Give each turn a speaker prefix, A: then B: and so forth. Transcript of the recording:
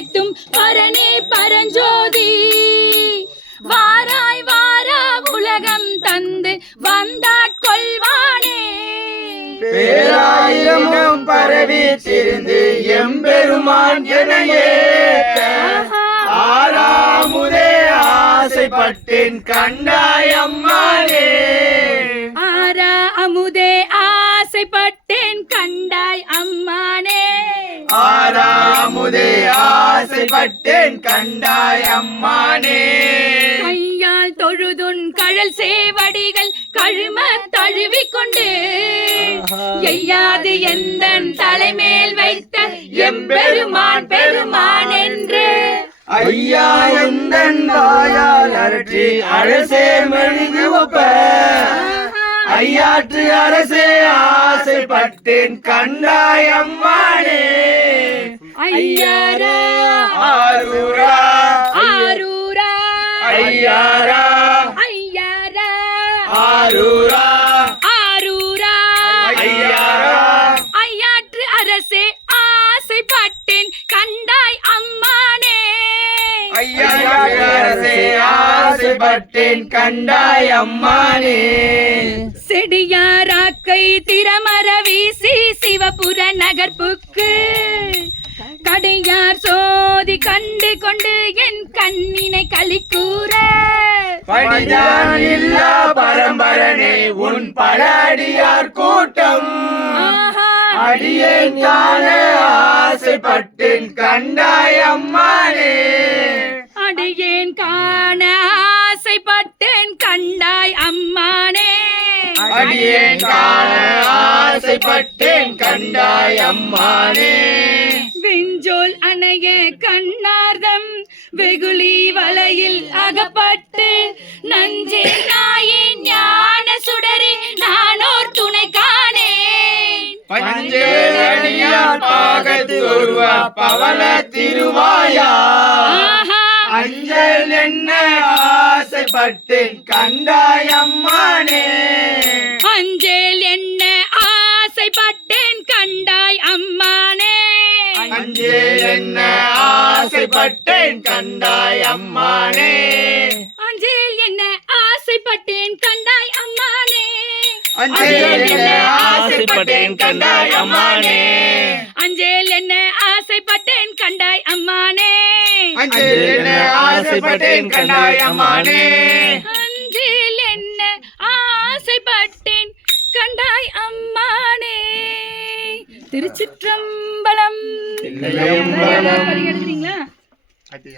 A: ஏத்தும் பரனே பரஞ்சோதி வாராய் வாரா உலகம் தந்து வந்தாட்கொள்வானே
B: பேராயிரம் பரவி திரிந்து எம்பெருமான் என ஏத்த ஆறாமுதே ஆசைப்பட்டேன் கண்டாயம்மானே
A: ஆரா அமுதே ஆசைப்பட்டேன்
B: கண்டாயம்மானே
A: கையால் தொழுதுன் கழல் சேவடிகள் கழும தழுவிக்கொண்டு எய்யாது எந்த தலைமேல் வைத்த எம்பெருமான் பெருமான் என்று.
B: ஐயா எந்தன் வாயால் அரற்றி அரசே மெழுகு ஒப்ப. ஐயாற்று அரசே ஆசைப்பட்டேன் கண்டாயம்மானே
A: ஐயாரா
B: ஆரூரா.
A: ஆரூரா.
B: ஐயாரா.
A: ஐயாரா.
B: ஆரூரா.
A: ஆரூரா.
B: ஐயாரா.
A: ஐயாற்று அரசே ஆசைப்பட்டேன். கண்டாய் அம்மானே.
B: ஐயாற்று அரசே ஆசைப்பட்டேன். கண்டாயம்மானே
A: செடியாராக்கை திறமர வீசி சிவபுர நகர்ப்புக்கு. கடையார் சோதி கண்டு கொண்டு என் கண்ணினை களிக்கூற
B: படிதான் இல்லா பரம்பரனே உன் பலடியார் கூட்டம். அடியேன் காண ஆசைப்பட்டேன் கண்டாயம்மானே
A: அடியேன் காண ஆசைப்பட்டேன் கண்டாய் அம்மானே.
B: அடியேன் காண ஆசைப்பட்டேன் கண்டாயம்மானே
A: விஞ்சோல் அணைய கண்ணார்தம் வெகுளி வலையில் அகப்பட்டு நஞ்சே நாயின் ஞான சுடரி நானோர் துணை காணேன்.
B: பஞ்சேரடியார் பாகத்து ஒருவ பவள திருவாயா. அஞ்சல் என்ன ஆசைப்பட்டேன் கண்டாயம்மானே
A: அஞ்சேல் என்ன ஆசைப்பட்டேன்
B: கண்டாயம்மானே
A: அஞ்சேல் என்ன ஆசைப்பட்டேன் கண்டாய் அம்மானே.
B: அஞ்சல் என்ன ஆசைப்பட்டேன் கண்டாயம்மானே
A: அஞ்சேல் என்ன ஆசைப்பட்டேன் கண்டாய் அம்மானே.
B: அஞ்சல் என்ன ஆசைப்பட்டேன் கண்டாயம்மானே
A: அஞ்சில் என்ன ஆசைப்பட்டேன் கண்டாய் அம்மானே. திருச்சிற்றம்பலம். అటు